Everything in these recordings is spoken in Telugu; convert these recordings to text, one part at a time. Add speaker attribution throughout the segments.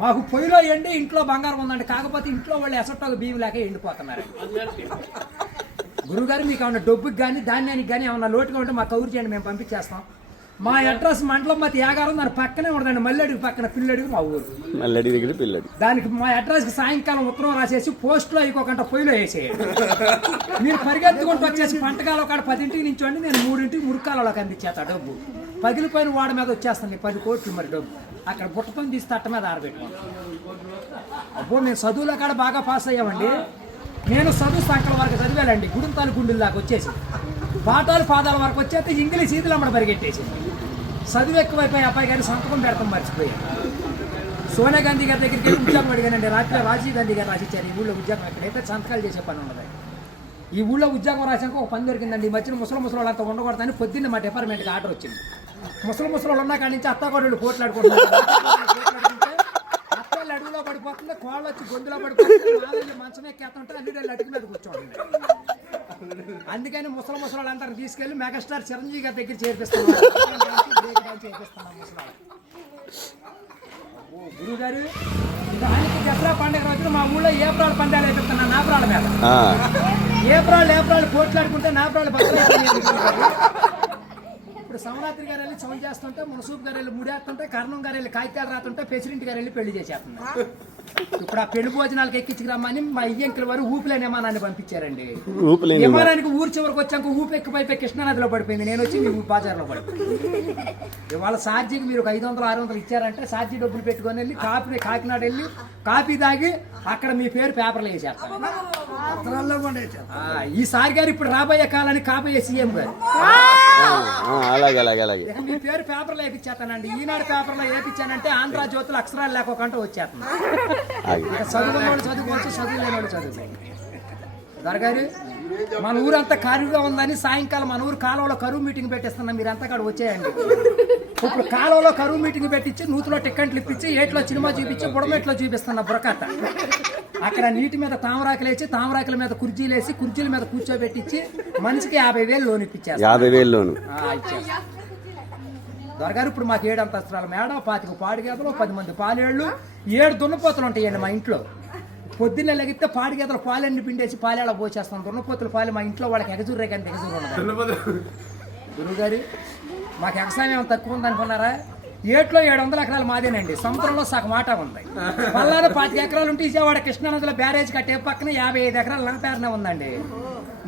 Speaker 1: మాకు పొయ్యిలో ఎండి ఇంట్లో బంగారం ఉందండి. కాకపోతే ఇంట్లో వాళ్ళు ఎసట్టోక బియ్యం లేక ఎండిపోతున్నారు. గురుగారు మీకు ఏమన్నా డబ్బుకి కానీ ధాన్యానికి కానీ ఏమన్నా లోటుగా ఉంటే మాకు కౌరు చేయండి మేము పంపించేస్తాం. మా అడ్రస్ మండలం మతి యాగారం దాని పక్కనే ఉండదండి. మల్లెడికి పక్కన పిల్లడికి మా ఊరు.
Speaker 2: మల్లడి దగ్గర పిల్లడి.
Speaker 1: దానికి మా అడ్రస్కి సాయంకాలం ఉత్తరం రాసేసి పోస్ట్లో అయిపోకుండా పొయ్యిలో వేసేయండి. మీరు పరిగెత్తుకుంటూ వచ్చేసి పంటకాలం కాడ పదింటికి నించోండి నేను మూడింటికి మురికాలలోకి అందించేస్తా డబ్బు. పగిలిపోయిన వాడి మీద వచ్చేస్తుంది పది కోట్లు మరి డబ్బు. అక్కడ బుట్టతో తీసి తట్ట మీద ఆరబెట్టుకోండి అబ్బో మేము చదువులో కాడ బాగా పాస్ అయ్యామండి. నేను చదువు సంకల వరకు చదివాలండి గుడుంతాలు గుండెల దాకా వచ్చేసి. పాఠాలు పాదాల వరకు వచ్చేస్తే ఇంగ్లీష్ ఈదులు అమ్మడ పరిగెట్టేసి. చదువు ఎక్కువైపోయి అబ్బాయి గారి సంతకం పెడతాం మర్చిపోయాను. సోనియా గాంధీ గారి దగ్గరికి వెళ్ళి ఉద్యోగం అడిగానండి. రాత్రి రాజీవ్ గాంధీ గారు రాసిచ్చారు. ఈ ఊళ్ళో ఉద్యోగం ఎక్కడైతే సంతకాలు చేసే పని ఉండదు ఈ ఊళ్ళో ఉద్యోగం రాసాక ఒక పని దొరికిందండి. ఈ మధ్యన ముసలి ముసలి వాళ్ళంతా ఉండకూడదని పొద్దున్న మా డిపార్ట్మెంట్కి ఆర్డర్ వచ్చింది. ముసలి ముసలి వాళ్ళు ఉన్న కాడి నుంచి అత్తగొడలు పోట్లాడుకుంటున్నారు అత్తలు అడుగులో పడిపోతుంది కోళ్ళు వచ్చి గొంతులో పడిపోతుంది నాలుగు మంచం ఎక్కేస్తుంటే అన్ని అడుగు మీద కూర్చోండి. అందుకని ముసలి ముసలి వాళ్ళందరిని తీసుకెళ్ళి మెగాస్టార్ చిరంజీవి గారి దగ్గర చేర్పిస్తున్నాం. చేర్పిస్తున్నాం ముసలి గురువు గారు దానికి దసరా పండుగ రోజున మా ఊళ్ళో ఏప్రాల్ పందాలు వేపిస్తున్నా నాపరాల మీద. ఏప్రాల్ ఏప్రాల్ పోట్లాడుకుంటే నాపరాలు బద్దలైపోయాయి ఇప్పుడు సమరాత్రి గారు వెళ్ళి చౌన్ చేస్తుంటే మునసూప్ గారు వెళ్ళి ముడేస్తుంటే కర్ణం గారు వెళ్ళి కాగితాలు రాతుంటే ప్రెసిడెంట్ గారు వెళ్ళి పెళ్ళి చేసేస్తున్నారు. ఇప్పుడు ఆ పెళ్ళి భోజనాలకు ఎక్కించుకురమ్మని మా ఇయ్యంకుల వారు ఊపిలేని విమానాన్ని పంపించారండి.
Speaker 2: ఊపులేని
Speaker 1: విమానానికి ఊరు చివరికి వచ్చాక ఊపి ఎక్కి పైపు కృష్ణానదిలో పడిపోయింది. నేను వచ్చి మీ బజార్లో పడిపోయింది ఇవాళ ఛార్జీకి మీరు ఒక ఐదు వందలు ఆరు వందలు ఇచ్చారంటే ఛార్జీ డబ్బులు పెట్టుకొని వెళ్ళి కాపీ కాకినాడ వెళ్ళి కాపీ తాగి అక్కడ మీ పేరు పేపర్లో వేసేస్తాను ఆ, ఈసారి గారు ఇప్పుడు రాబోయే కాలానికి కాబోయే సీఎం గారు.
Speaker 2: ఆ, అలాగే అలాగే అలాగే.
Speaker 1: ఇక మీ పేరు పేపర్లో వేపించేస్తానండి ఈనాడు పేపర్లో వేపించానంటే ఆంధ్ర జ్యోతులు అక్షరాలు లేకోకుండా వచ్చేస్తాను
Speaker 2: ఆగి.
Speaker 1: ఇక చదువుకున్న వాళ్ళు చదువుకోవచ్చు చదువు లేని వాళ్ళు చదువు దొరగారు మన ఊరంతా కరువుగా ఉందని సాయంకాలం మన ఊరు కాలువలో కరువు మీటింగ్ పెట్టిస్తున్నాం మీరంతా అక్కడ వచ్చేయండి. ఇప్పుడు కాలువలో కరువు మీటింగ్ పెట్టించి నూతిలో టిక్కెట్లు ఇప్పించి ఏట్లో సినిమా చూపించి బుడమెట్లో చూపిస్తున్న బురకట్ట అక్కడ నీటి మీద తామరాకులు వేసి తామరాకుల మీద కుర్చీలు వేసి కుర్చీల మీద కూర్చోబెట్టించి మనిషికి యాభై వేలు లోన్ ఇప్పించారు
Speaker 2: యాభై వేల్లోను
Speaker 1: దొరగారు ఇప్పుడు మాకు ఏడు అంతస్తుల మేడ పాతిక పాడి గేదలు పది మంది పాలేళ్ళు ఏడు దున్నపోతులు ఉంటాయండి మా ఇంట్లో. పొద్దున్న లెగితే పాడి గేదలు పాలన్నీ పిండేసి పాలేళ్ళ పోసేస్తాం. దున్నపోతుల పాలు మా ఇంట్లో వాళ్ళకి ఎగజూరే కానీ ఎగజూరు ఉండదు. గురువుగారు మాకు వ్యవసాయం ఏమైనా తక్కువ ఉంది అనుకున్నారా? ఏట్లో ఏడు వందల ఎకరాలు మాదేనండి. సముద్రంలో సగం మాట ఉంది. పల్లారు పాతిక ఎకరాలు ఉంటే విజయవాడ కృష్ణానదిలో బ్యారేజ్ కట్టే పక్కన యాభై ఐదు ఎకరాలు నా పేరునే ఉందండి.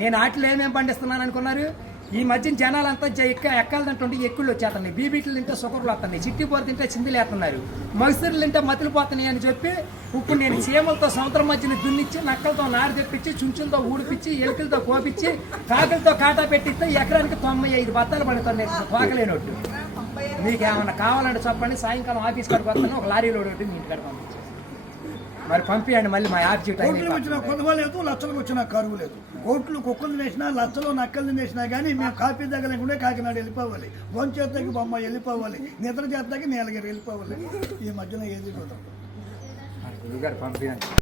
Speaker 1: నేను ఆటలు ఏమేమి పండిస్తున్నాను అనుకున్నారు? ఈ మధ్య జనాలంతా ఎక్క ఎక్కాలంటుంటే ఎక్కులు ఎక్కుళ్ళు వచ్చేస్తున్నాయి. బీబీటీలు తింటే సుకర్లు వస్తున్నాయి. చిట్టిపోరు తింటే చిందులు వేస్తున్నారు మగసిరులు తింటే మతులు పోతున్నాయి అని చెప్పి ఇప్పుడు నేను చీమలతో సముద్రం మధ్యన దున్నిచ్చి నక్కలతో నారు తెప్పించి చుంచులతో ఊడిపించి ఎలుకలతో కోపించి కాకలతో కాటా పెట్టిస్తే ఎకరానికి తొంభై ఐదు బత్తాలు పడుతున్నాయి. తోకలేనట్టు మీకు ఏమన్నా కావాలంటే చెప్పండి. సాయంకాలం ఆఫీస్ కడుపు వస్తాను. ఒక లారీలో ఒకటి మీ ఇంటికాడ మరి పంపించండి మళ్ళీ మా టైం
Speaker 3: కోట్లు. వచ్చిన కొనుగో లేదు లక్షలకు వచ్చిన కరువు లేదు. కోట్లు కుక్కలు తినేసినా లక్షలు నక్కలు తినేసినా కానీ మేము కాపీ దగ్గర కాకినాడ వెళ్ళిపోవాలి. బొంచ చేతకి బొమ్మ వెళ్ళిపోవాలి. నిద్ర చేతకి నీలగిరి వెళ్ళిపోవాలి. ఈ మధ్యన ఏది కుదరదు.
Speaker 1: పంపించండి